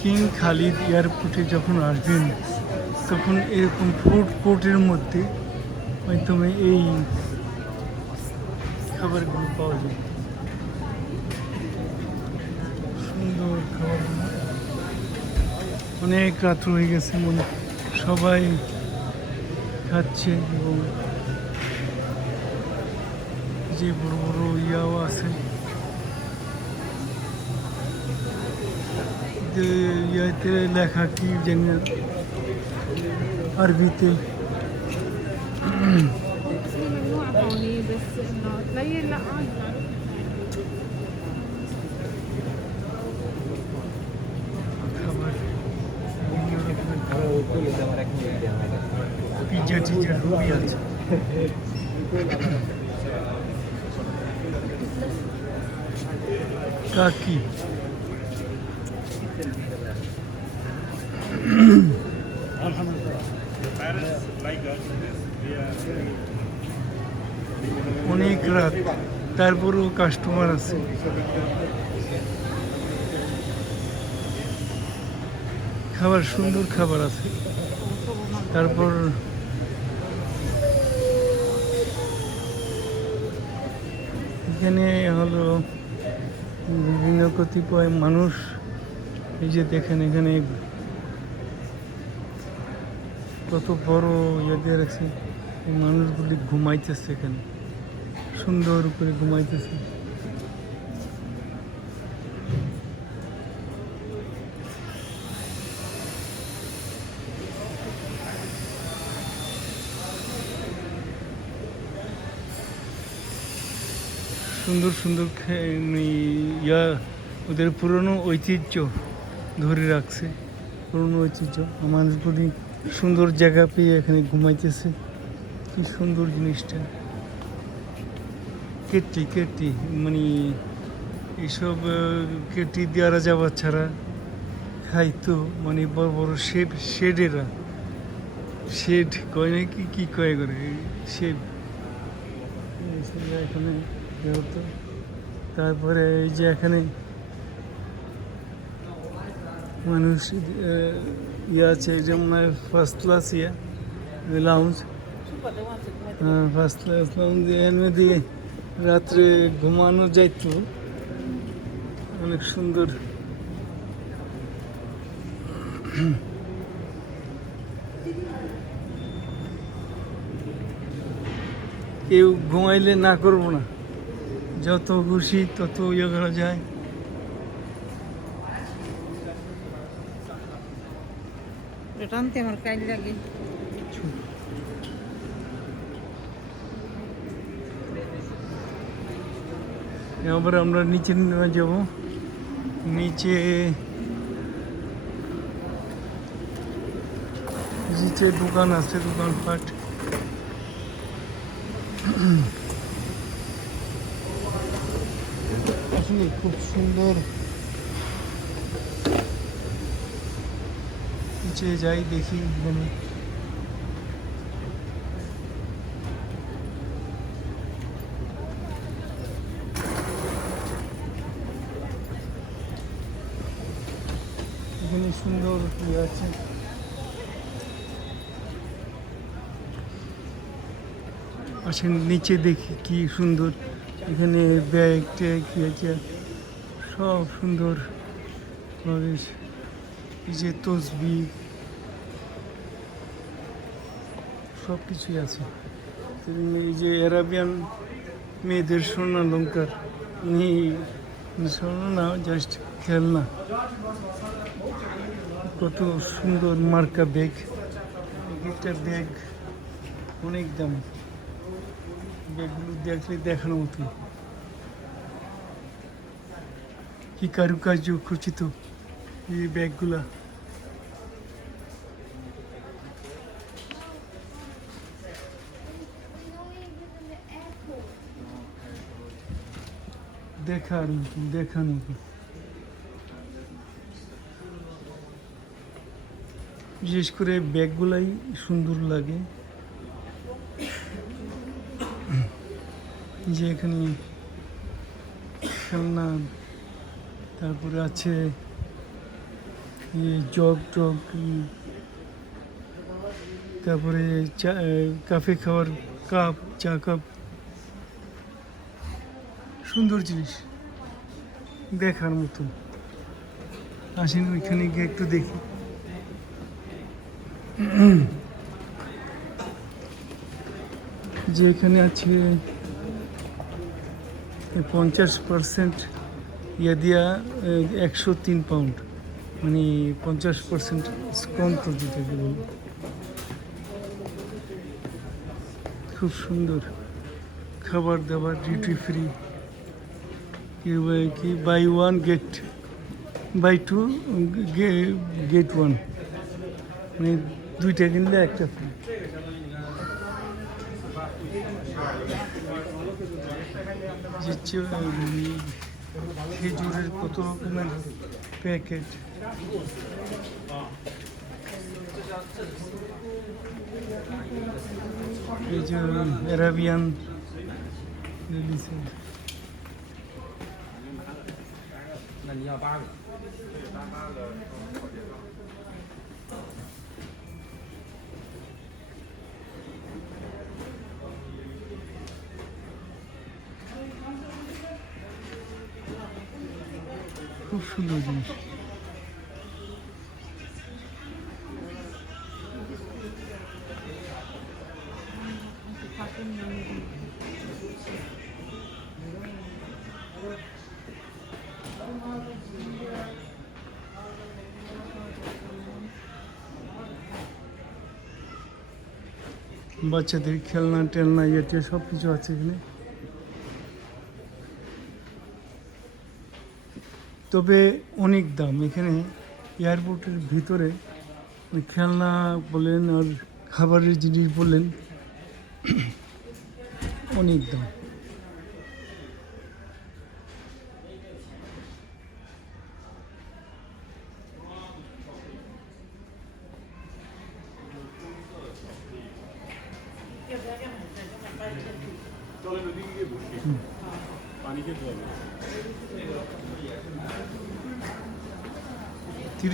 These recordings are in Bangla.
কিং খালিদ এয়ারপোর্টে যখন আসবেন, তখন এরকম ফুড কোর্টের মধ্যে মাধ্যমে এই খাবারগুলো পাওয়া যায়। সুন্দর খাবারগুলো। অনেক রাত হয়ে গেছে, মনে সবাই খাচ্ছে এবং যে বড় বড় ইয়াও আছে तेरे लेखा की जन्नत अरबी ते पिज्जा टीजा काकी। রাত। তারপরেও কাস্টমার আছে। খাবার, সুন্দর খাবার আছে। তারপর এখানে হলো বিভিন্ন কতিপয় মানুষ। এই যে দেখেন এখানে কত বড় ইয়েদের আছে মানুষগুলি ঘুমাইতেছে এখানে। সুন্দর করে ঘুমাইতেছে। সুন্দর সুন্দর ইয়া, ওদের পুরনো ঐতিহ্য ধরে রাখছে। পুরনো ঐতিহ্য। মানুষগুলি সুন্দর জায়গা পেয়ে এখানে ঘুমাইতেছে। কি সুন্দর জিনিসটা। কেটলি কেটলি মানে এইসব কেটলি দেওয়া যাওয়া ছাড়া খাইতো মানে বড় বড় শেড শেডেরা। শেড কয় না কি, কী কয় করে শেড। এখানে হতো তারপরে এই যে এখানে মানুষ ইয়ে আছে যেমন ফার্স্ট ক্লাস ইয়ে লাউঞ্জ ফার্স্ট ক্লাস লাউঞ্জ এর মধ্যে রাত্রে ঘুমানো যাইতো। অনেক সুন্দর। কেউ ঘুমাইলে না করব না। যত খুশি তত ইয়ে করা যায়। টানতে আমার কাজ লাগে। এবার আমরা নিচে নেমে যাব। নিচে নিচে দোকান আছে, দোকানপাট। আসলে খুব সুন্দর। নিচে যাই দেখি আছে। আসেন নিচে দেখি কি সুন্দর। এখানে ব্যাগ ট্যাগ আছে। সব সুন্দর। এই যে তসবি সব কিছুই আছে এই যে অ্যারাবিয়ান মেয়েদের সোনা লঙ্কার স্বর্ণ না জাস্ট খেলনা। কত সুন্দর মার্কা ব্যাগ। একটা ব্যাগ অনেক দাম। ব্যাগগুলো দেখলে দেখানো মতো। কি কারুকার্য খচিত এই ব্যাগগুলা। দেখার মতো দেখার মতো বিশেষ করে ব্যাগগুলাই সুন্দর লাগে। যে এখানে খেলনা, তারপরে আছে জগ টগ, তারপরে চা কাফে খাওয়ার কাপ, চা কাপ। সুন্দর জিনিস দেখার মতন আসেন ওইখানে গিয়ে একটু দেখি। যে এখানে আছে পঞ্চাশ পার্সেন্ট ইয়া দিয়া একশো তিন পাউন্ড। মানে পঞ্চাশ পার্সেন্ট স্কন্ত যেটাকে বলি খুব সুন্দর। খাবার দাবার ডিউটি ফ্রি কি কি? Buy one get buy two get one মানে দুইটা কিনলে একটা ফ্রি যে চ- উম, খেজুরের কত রকমের প্যাকেট এই যে অ্যারাবিয়ান রিলিসে সুন্দর জিনিস। বাচ্চাদের খেলনা টেলনা ইয়ে সব কিছু আছে এখানে। তবে অনেক দাম। এখানে এয়ারপোর্টের ভিতরে খেলনা বলেন আর খাবারের জিনিস বলেন অনেক দাম।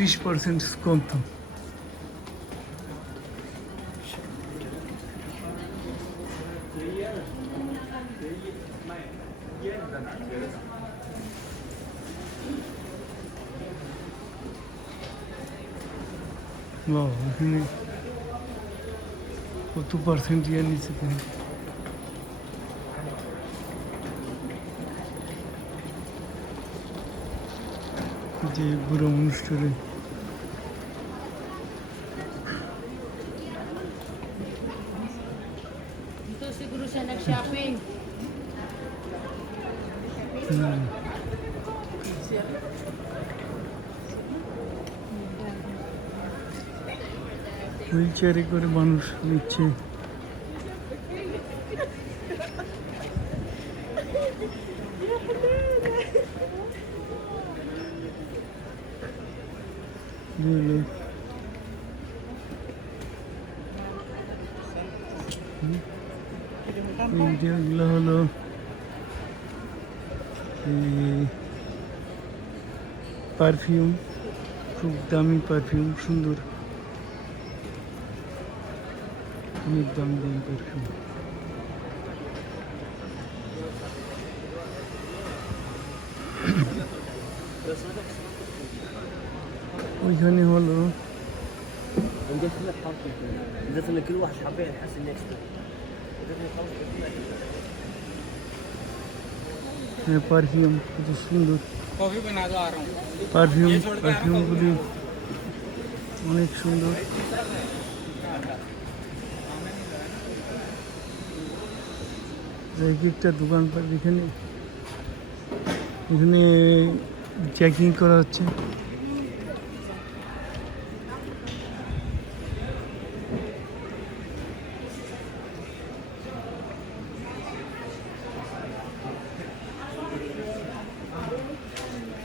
তিরিশ পার্সেন্ট বাহ, এখানে কত পার্সেন্ট ইয়ে নিচ্ছে যে বুড়ো অনুষ্ঠানে হুইল চেয়ারে করে মানুষ নিচ্ছে। হলো পারফিউম খুব দামি পারফিউম সুন্দর অনেক দামি দামি পারফিউম ওইখানে হলো ندخل لك حرف ندخل كل واحد حرفين نحس النكست ندخل خمس পারফিউম কত সুন্দর পারফিউম পারফিউমগুলি অনেক সুন্দর এক একটা দোকানপাট এখানে এখানে চেকিং করা হচ্ছে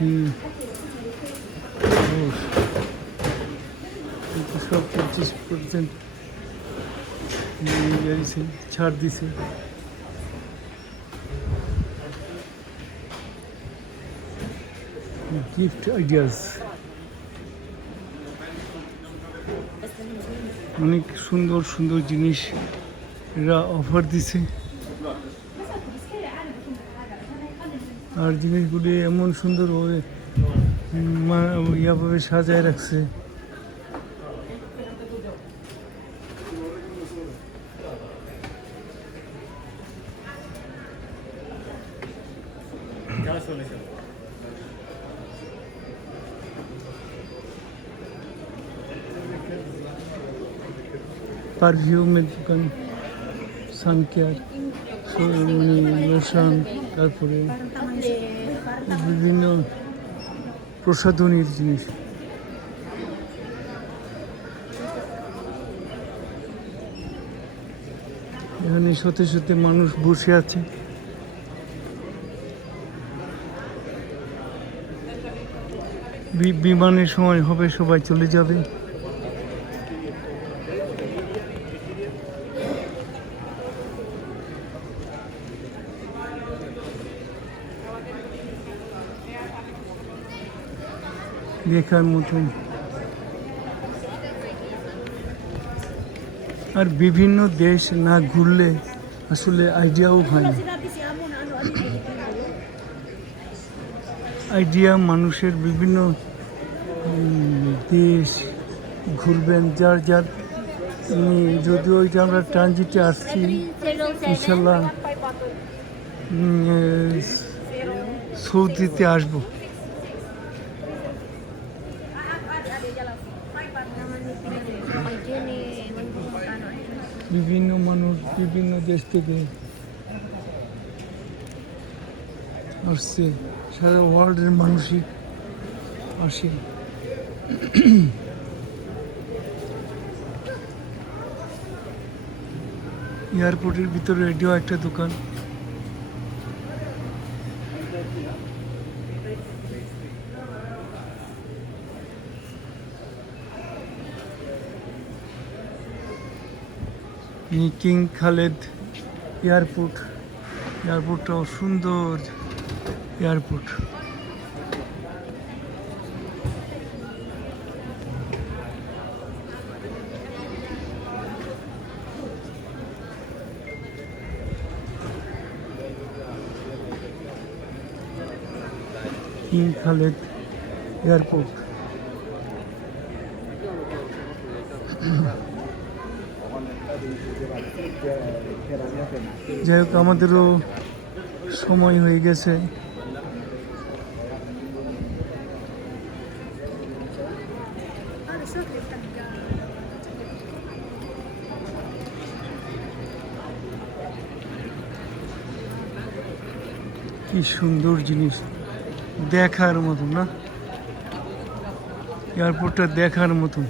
হুম সব পঁচিশ পার্সেন্ট ছাড় দিছে গিফট আইডিয়াস অনেক সুন্দর সুন্দর জিনিস এরা অফার দিছে আর জিনিসগুলি এমন সুন্দর ভাবে ইয়াভাবে সাজায় রাখছে। পারফিউমের দোকান সানকেয়ার। লোশন তারপরে বিভিন্ন প্রসাধনীর জিনিস। এখানে সত্যি সত্যি মানুষ বসে আছে। বিমানের সময় হবে, সবাই চলে যাবে। দেখার মতন আর বিভিন্ন দেশ না ঘুরলে আসলে আইডিয়াও হয় না। আইডিয়া মানুষের বিভিন্ন দেশ ঘুরবেন যার যার উম, যদিও এটা আমরা ট্রানজিটে আসছি ইনশাল্লাহ সৌদিতে আসব। বিভিন্ন মানুষ, বিভিন্ন দেশ থেকে আসছে। সারা ওয়ার্ল্ডের মানুষই আসে। এয়ারপোর্টের ভিতরে এটিও একটা দোকান। King Khaled airport. এয়ারপোর্টটাও সুন্দর এয়ারপোর্ট। King Khaled airport. যাই হোক আমাদেরও সময় হয়ে গেছে। কি সুন্দর জিনিস। দেখার মতো না? এয়ারপোর্টটা দেখার মতন।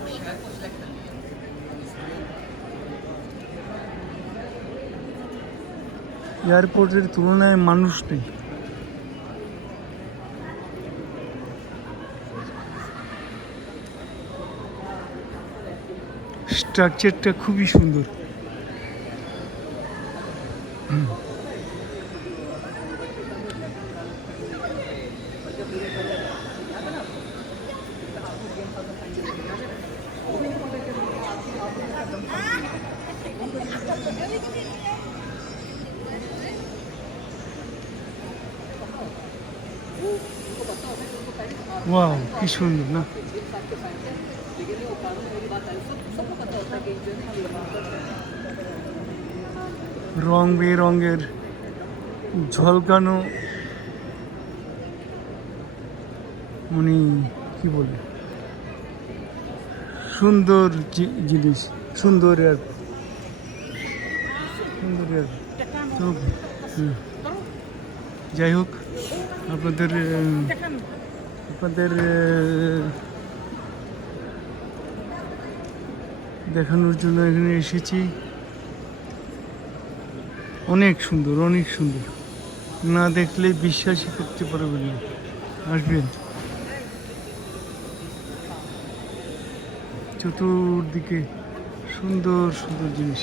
এয়ারপোর্টের তুলনায় মানুষ নেই। স্ট্রাকচারটা খুবই সুন্দর। ওয়াও, কি সুন্দর, না? রং বেরঙের ঝলকানো মানে কি বলে? সুন্দর জিনিস, সুন্দর সুন্দর তো যাই হোক, আপনাদের আপনাদের দেখানোর জন্য এখানে এসেছি। অনেক সুন্দর অনেক সুন্দর। না দেখলে বিশ্বাসই করতে পারবেন না। আসবেন। চতুর্দিকে সুন্দর সুন্দর জিনিস।